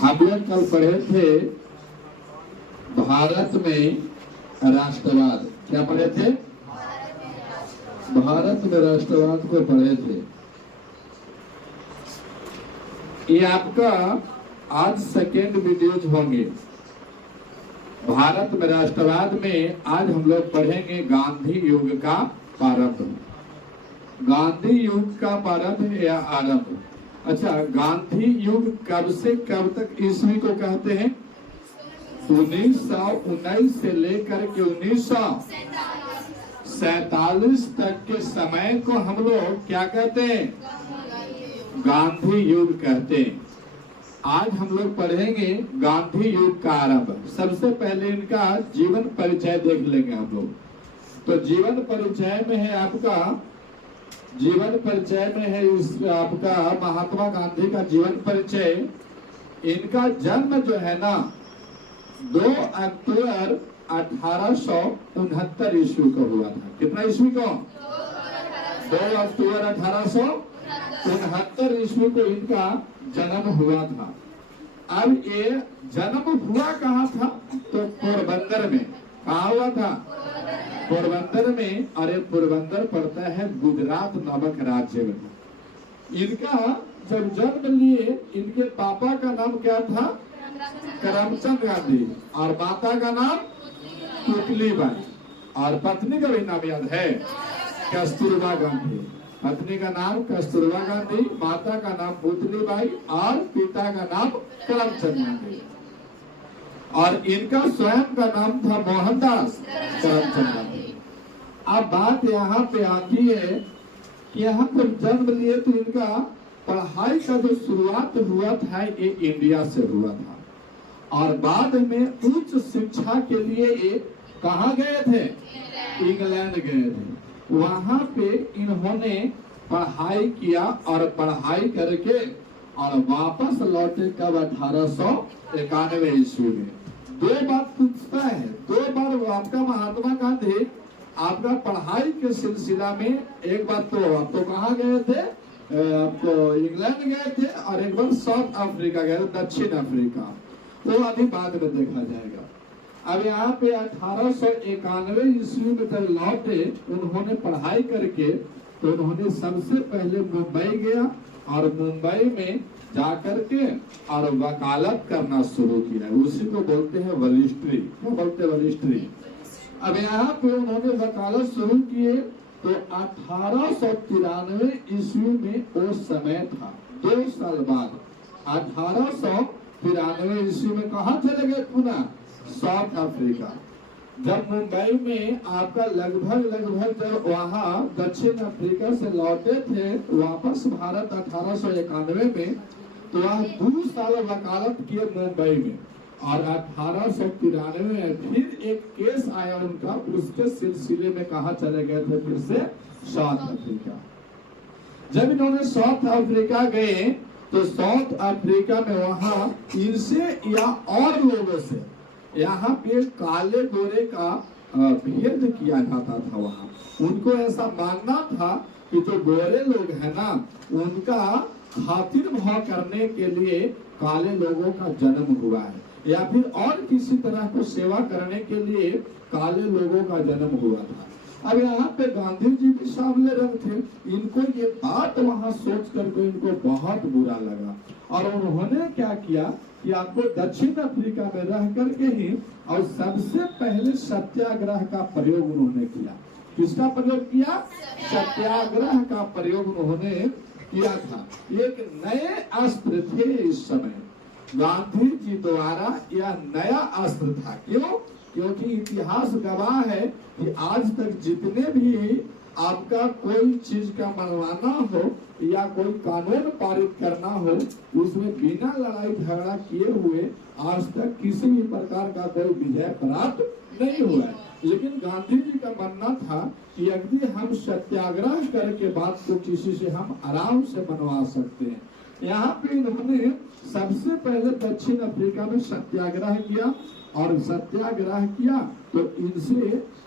हम लोग कल पढ़े थे भारत में राष्ट्रवाद। क्या पढ़े थे? भारत में राष्ट्रवाद को पढ़े थे। ये आपका आज सेकेंड वीडियोज होंगे। भारत में राष्ट्रवाद में आज हम लोग पढ़ेंगे गांधी युग का प्रारंभ। गांधी युग का प्रारंभ या आरंभ। अच्छा, गांधी युग कब से कब तक ईस्वी को कहते हैं? 1919 से लेकर के 1947 तक के समय को हम लोग क्या कहते हैं? गांधी युग कहते हैं। आज हम लोग पढ़ेंगे गांधी युग का आरंभ। सबसे पहले इनका जीवन परिचय देख लेंगे हम लोग। तो जीवन परिचय में है आपका आपका महात्मा गांधी का जीवन परिचय। इनका जन्म जो है ना 2 अक्टूबर 1869 ईस्वी को हुआ था। कितना ईस्वी को? 2 अक्टूबर 1869 ईस्वी को इनका जन्म हुआ था। अब ये जन्म हुआ कहाँ था? तो पोरबंदर में। कहाँ हुआ था? पोरबंदर में। अरे पोरबंदर पड़ता है गुजरात नामक राज्य में। इनका जब जन्म लिए, इनके पापा का नाम क्या था? करमचंद गांधी। और माता का नाम पुतलीबाई। और पत्नी का भी नाम याद है? कस्तूरबा गांधी। पत्नी का नाम कस्तूरबा गांधी, माता का नाम पुतलीबाई और पिता का नाम करमचंद गांधी। और इनका स्वयं का नाम था मोहनदास करमचंद गांधी। अब बात यहाँ पे आती है कि यहाँ पर जन्म लिए तो इनका पढ़ाई का जो शुरुआत हुआ था ये इंडिया से हुआ था। और बाद में उच्च शिक्षा के लिए ये कहाँ गए थे? इंग्लैंड गए थे। वहां पे इन्होंने पढ़ाई किया और पढ़ाई करके और वापस लौटे कब? 1891 ईस्वी में। 2 बात पूछता है। 2 बार आपका महात्मा गांधी आपका पढ़ाई के सिलसिला में एक बार तो कहाँ गए थे? आपको इंग्लैंड गए थे और एक बार साउथ अफ्रीका गए थे, दक्षिण अफ्रीका। वो अभी बाद में देखा जाएगा। अब यहाँ पे 1891 ईस्वी में जब लौटे, उन्होंने पढ़ाई करके तो उन्होंने सबसे पहले मुंबई गया और मुंबई में जाकर के और वकालत करना शुरू किया। उसी को बोलते हैं वलिस्ट्री। क्या बोलते हैं? वलिस्ट्री। अब यहाँ पे उन्होंने वकालत शुरू किए तो 1893 ईस्वी में वो समय था। 2 साल बाद 1893 ईस्वी में कहाँ चले गए? पुनः साउथ अफ्रीका। जब मुंबई में आपका लगभग जब वहाँ दक्षिण अफ्रीका से लौटे थे वापस भारत 1891 में, तो वहाँ 2 साल वकालत किए मुंबई में। और 1893 में फिर एक केस आया उनका, उसके सिलसिले में कहाँ चले गए थे? फिर से साउथ अफ्रीका। जब इन्होंने साउथ अफ्रीका गए तो साउथ अफ्रीका में वहाँ इनसे या और लोगों से यहाँ पे काले गोरे का भेद किया जाता था। वहाँ उनको ऐसा मानना था कि जो गोरे लोग हैं ना, उनका खातिर भाव करने के लिए काले लोगों का जन्म हुआ है, या फिर और किसी तरह को सेवा करने के लिए काले लोगों का जन्म हुआ था। अब यहाँ पे गांधी जी भी सामने रंग थे। इनको ये बात वहाँ सोच करके इनको बहुत बुरा लगा और उन्होंने क्या किया कि आपको दक्षिण अफ्रीका में रह करके ही और सबसे पहले सत्याग्रह का प्रयोग उन्होंने किया। किसका प्रयोग किया? सत्याग्रह का प्रयोग उन्होंने किया था। एक नए अस्त्र थे इस समय गांधी जी द्वारा, यह नया अस्त्र था। क्यों? क्योंकि इतिहास गवाह है कि आज तक जितने भी आपका कोई चीज का मनवाना हो या कोई कानून पारित करना हो, उसमें बिना लड़ाई झगड़ा किए हुए आज तक किसी भी प्रकार का कोई विजय प्राप्त नहीं हुआ है। लेकिन गांधी जी का मानना था कि यदि हम सत्याग्रह करके बात को किसी से हम आराम से मनवा सकते हैं। यहाँ पे इन्होंने सबसे पहले दक्षिण अफ्रीका में सत्याग्रह किया और सत्याग्रह किया तो इनसे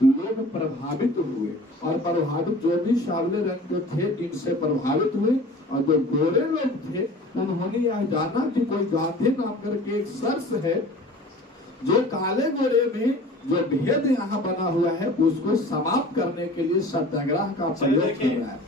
लोग प्रभावित हुए, और प्रभावित जो भी सावले रंग के थे इनसे प्रभावित हुए, और जो गोरे लोग थे उन्होंने यह जाना कि कोई गांधी नाम करके एक शख्स है जो काले गोरे में जो भेद यहाँ बना हुआ है उसको समाप्त करने के लिए सत्याग्रह का प्रयोग कर रहा है।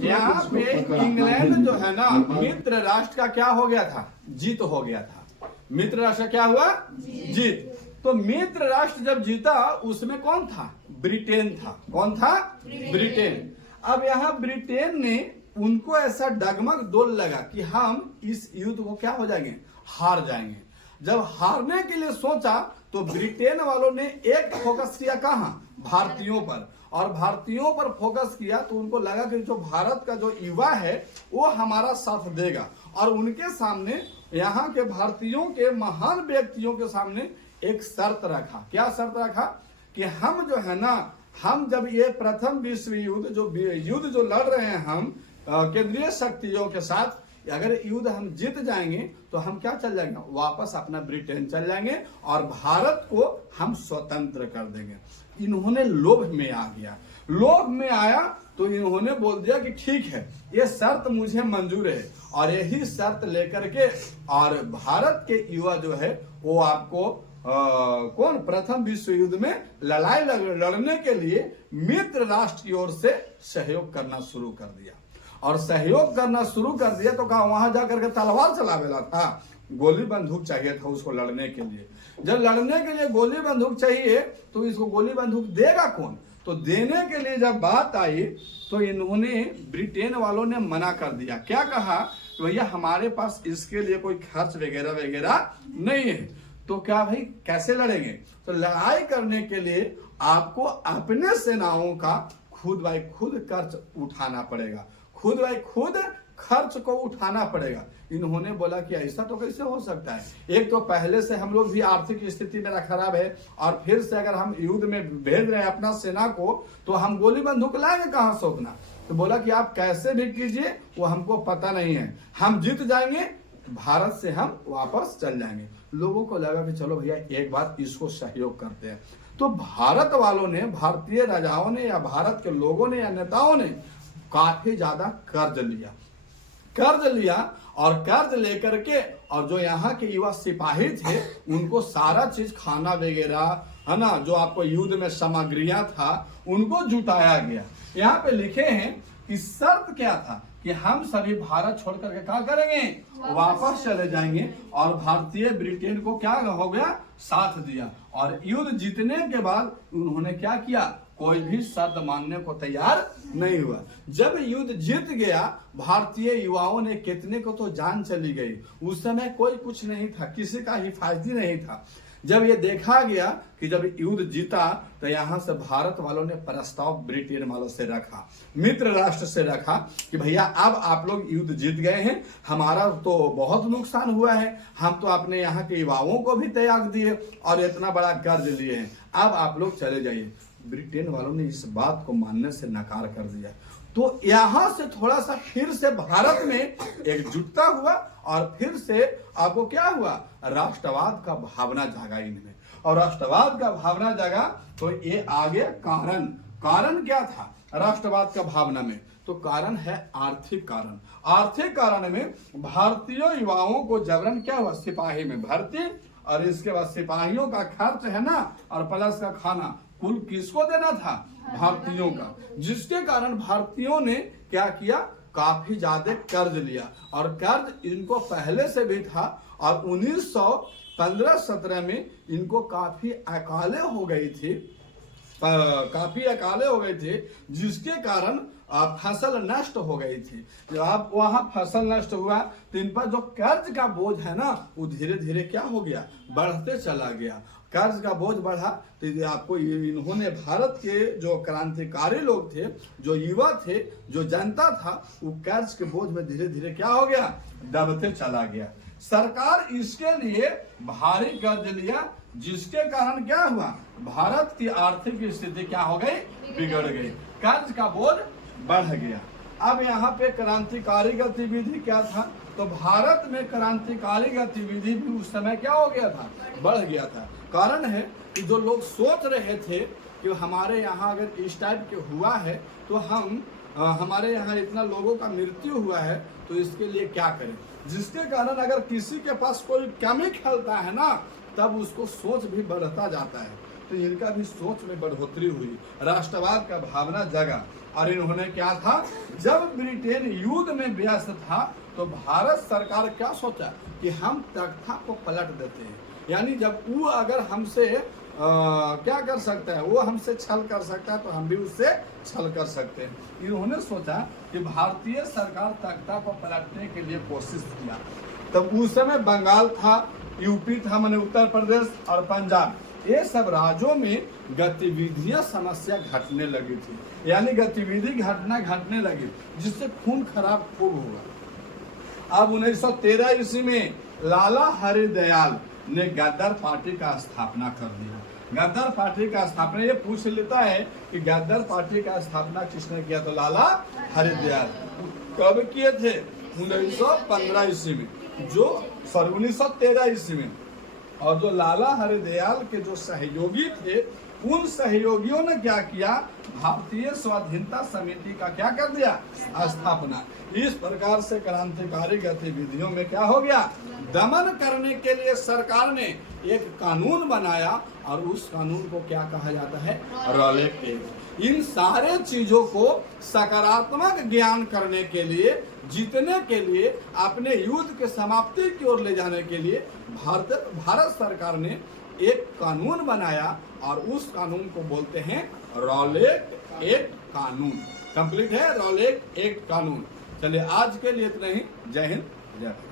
यहाँ पे इंग्लैंड जो है ना मित्र राष्ट्र का क्या हो गया था, जीत हो गया था। मित्र राष्ट्र का क्या हुआ, जीत। तो मित्र राष्ट्र जब जीता उसमें कौन था, ब्रिटेन था। कौन था, ब्रिटेन। अब यहाँ ब्रिटेन ने उनको ऐसा डगमग डोल लगा कि हम इस युद्ध को क्या हो जाएंगे, हार जाएंगे। जब हारने के लिए सोचा तो ब्रिटेन वालों ने एक फोकस किया कहां, भारतीयों पर, और भारतीयों पर फोकस किया तो उनको लगा कि जो भारत का जो युवा है वो हमारा साथ देगा, और उनके सामने यहाँ के भारतीयों के महान व्यक्तियों के सामने एक शर्त रखा। क्या शर्त रखा कि हम जो है ना, हम जब ये प्रथम विश्व युद्ध जो लड़ रहे हैं हम केंद्रीय शक्तियों के साथ, अगर युद्ध हम जीत जाएंगे तो हम क्या चल जाएंगे, वापस अपना ब्रिटेन चल जाएंगे और भारत को हम स्वतंत्र कर देंगे। इन्होंने लोभ में आ गया, लोभ में आया तो इन्होंने बोल दिया कि ठीक है ये शर्त मुझे मंजूर है, और यही शर्त लेकर के और भारत के युवा जो है वो आपको कौन प्रथम विश्व युद्ध में लड़ाई लड़ने के लिए मित्र राष्ट्र की ओर से सहयोग करना शुरू कर दिया। और सहयोग करना शुरू कर दिया तो कहा वहां जाकर के तलवार चलावेला था, गोली बंदूक चाहिए था उसको लड़ने के लिए। जब लड़ने के लिए गोली बंदूक चाहिए तो इसको गोली बंदूक देगा कौन, तो देने के लिए जब बात आई तो इन्होंने ब्रिटेन वालों ने मना कर दिया। क्या कहा, भैया हमारे पास इसके लिए कोई खर्च वगैरह वगैरह नहीं है। तो क्या भाई कैसे लड़ेंगे, तो लड़ाई करने के लिए आपको अपने सेनाओं का खुद भाई खुद खर्च उठाना पड़ेगा, खुद भाई खुद खर्च को उठाना पड़ेगा। इन्होंने बोला कि ऐसा तो कैसे हो सकता है, एक तो पहले से हम लोग भी आर्थिक स्थिति मेरा खराब है, और फिर से अगर हम युद्ध में भेज रहे हैं अपना सेना को तो हम गोली बंदूक लाएंगे कहां से उतना। तो बोला कि आप कैसे भी कीजिए वो हमको पता नहीं है, हम जीत जाएंगे भारत से हम वापस चल जाएंगे। लोगों को लगा कि चलो भैया एक बात इसको सहयोग करते हैं। तो भारत वालों ने, भारतीय राजाओं ने या भारत के लोगों ने या नेताओं ने काफी ज्यादा कर्ज लिया और कर्ज लेकर के, और जो यहाँ के युवा सिपाही थे उनको सारा चीज खाना वगैरह है ना, जो आपको युद्ध में सामग्रियां था उनको जुटाया गया। यहाँ पे लिखे हैं कि शर्त क्या था कि हम सभी भारत छोड़ करके क्या करेंगे, वापस चले जाएंगे, और भारतीय ब्रिटेन को क्या हो गया, साथ दिया। और युद्ध जीतने के बाद उन्होंने क्या किया, कोई भी शर्त मानने को तैयार नहीं हुआ। जब युद्ध जीत गया भारतीय युवाओं ने कितने को तो जान चली गई, उस समय कोई कुछ नहीं था, किसी का हिफाजती नहीं था। जब ये देखा गया कि जब युद्ध जीता तो यहाँ से भारत वालों ने प्रस्ताव ब्रिटेन वालों से रखा, मित्र राष्ट्र से रखा कि भैया अब आप लोग युद्ध जीत गए हैं, हमारा तो बहुत नुकसान हुआ है, हम तो अपने यहाँ के युवाओं को भी त्याग दिए और इतना बड़ा कर्ज लिए हैं, अब आप लोग चले जाइए। ब्रिटेन वालों ने इस बात को मानने से नकार कर दिया। तो यहाँ से थोड़ा सा फिर से भारत में एकजुटता हुआ, और फिर से आपको क्या हुआ, राष्ट्रवाद का भावना जागा इनमें, और राष्ट्रवाद का भावना जागा तो ये आगे कारण क्या था राष्ट्रवाद का भावना में, तो कारण है आर्थिक कारण। आर्थिक कारण में भारतीय युवाओं को जबरन क्या हुआ, सिपाही में भर्ती, और इसके बाद सिपाहियों का खर्च है ना, और प्लस का खाना कुल किसको देना था, भारतीयों का, जिसके कारण भारतीयों ने क्या किया, काफी ज्यादा कर्ज लिया। और कर्ज इनको पहले से भी था, और 1915-17 में इनको काफी अकाले हो गई थी, जिसके कारण फसल नष्ट हो गई थी। जब आप वहां फसल नष्ट हुआ तो इन पर जो कर्ज का बोझ है ना वो धीरे धीरे क्या हो गया, बढ़ते चला गया। कर्ज का बोझ बढ़ा तो आपको इन्होंने भारत के जो क्रांतिकारी लोग थे, जो युवा थे, जो जनता था, वो कर्ज के बोझ में धीरे धीरे क्या हो गया, दबते चला गया। सरकार इसके लिए भारी कर्ज लिया, जिसके कारण क्या हुआ, भारत की आर्थिक स्थिति क्या हो गई, बिगड़ गई, कर्ज का बोझ बढ़ गया। अब यहाँ पे क्रांतिकारी गतिविधि क्या था, तो भारत में क्रांतिकारी गतिविधि भी उस समय क्या हो गया था, बढ़ गया था। कारण है कि जो लोग सोच रहे थे कि हमारे यहाँ अगर इस टाइप के हुआ है तो हमारे यहाँ इतना लोगों का मृत्यु हुआ है तो इसके लिए क्या करें, जिसके कारण अगर किसी के पास कोई कमी खलता है ना तब उसको सोच भी बढ़ता जाता है। तो इनका भी सोच में बढ़ोतरी हुई, राष्ट्रवाद का भावना जगा। और इन्होंने क्या था, जब ब्रिटेन युद्ध में व्यस्त था तो भारत सरकार क्या सोचा कि हम तख्ता को पलट देते हैं, यानी जब वो अगर हमसे क्या कर सकता है, वो हमसे छल कर सकता है तो हम भी उससे छल कर सकते हैं। इन्होंने सोचा कि भारतीय सरकार तख्ता को पलटने के लिए कोशिश किया। तब उस समय बंगाल था, यूपी था, माने उत्तर प्रदेश और पंजाब, ये सब राज्यों में गतिविधियां समस्या घटने लगी थी, यानी गतिविधि घटने लगी जिससे खून खराब खूब हुआ। अब 1913 ईस्वी में लाला हरिदयाल ने गद्दार पार्टी का स्थापना कर दिया। गद्दार पार्टी का स्थापना, ये पूछ लेता है कि गद्दार पार्टी का स्थापना किसने किया, तो लाला हरिदयाल। कब किए थे, 1915 ईस्वी में, 1913 ईस्वी में। और जो लाला हरिदयाल के जो सहयोगी थे उन सहयोगियों ने क्या किया, भारतीय स्वाधीनता समिति का क्या कर दिया, स्थापना। इस प्रकार से क्रांतिकारी गतिविधियों में क्या हो गया, दमन करने के लिए सरकार ने एक कानून बनाया और उस कानून को क्या कहा जाता है, रॉलेट एक्ट। इन सारे चीजों को सकारात्मक ज्ञान करने के लिए, जीतने के लिए, अपने युद्ध के समाप्ति की ओर ले जाने के लिए भारत सरकार ने एक कानून बनाया और उस कानून को बोलते हैं रॉलेट एक्ट कानून। कंप्लीट है रॉलेट एक्ट कानून। चलिए आज के लिए इतना ही। जय हिंद, जय भारत।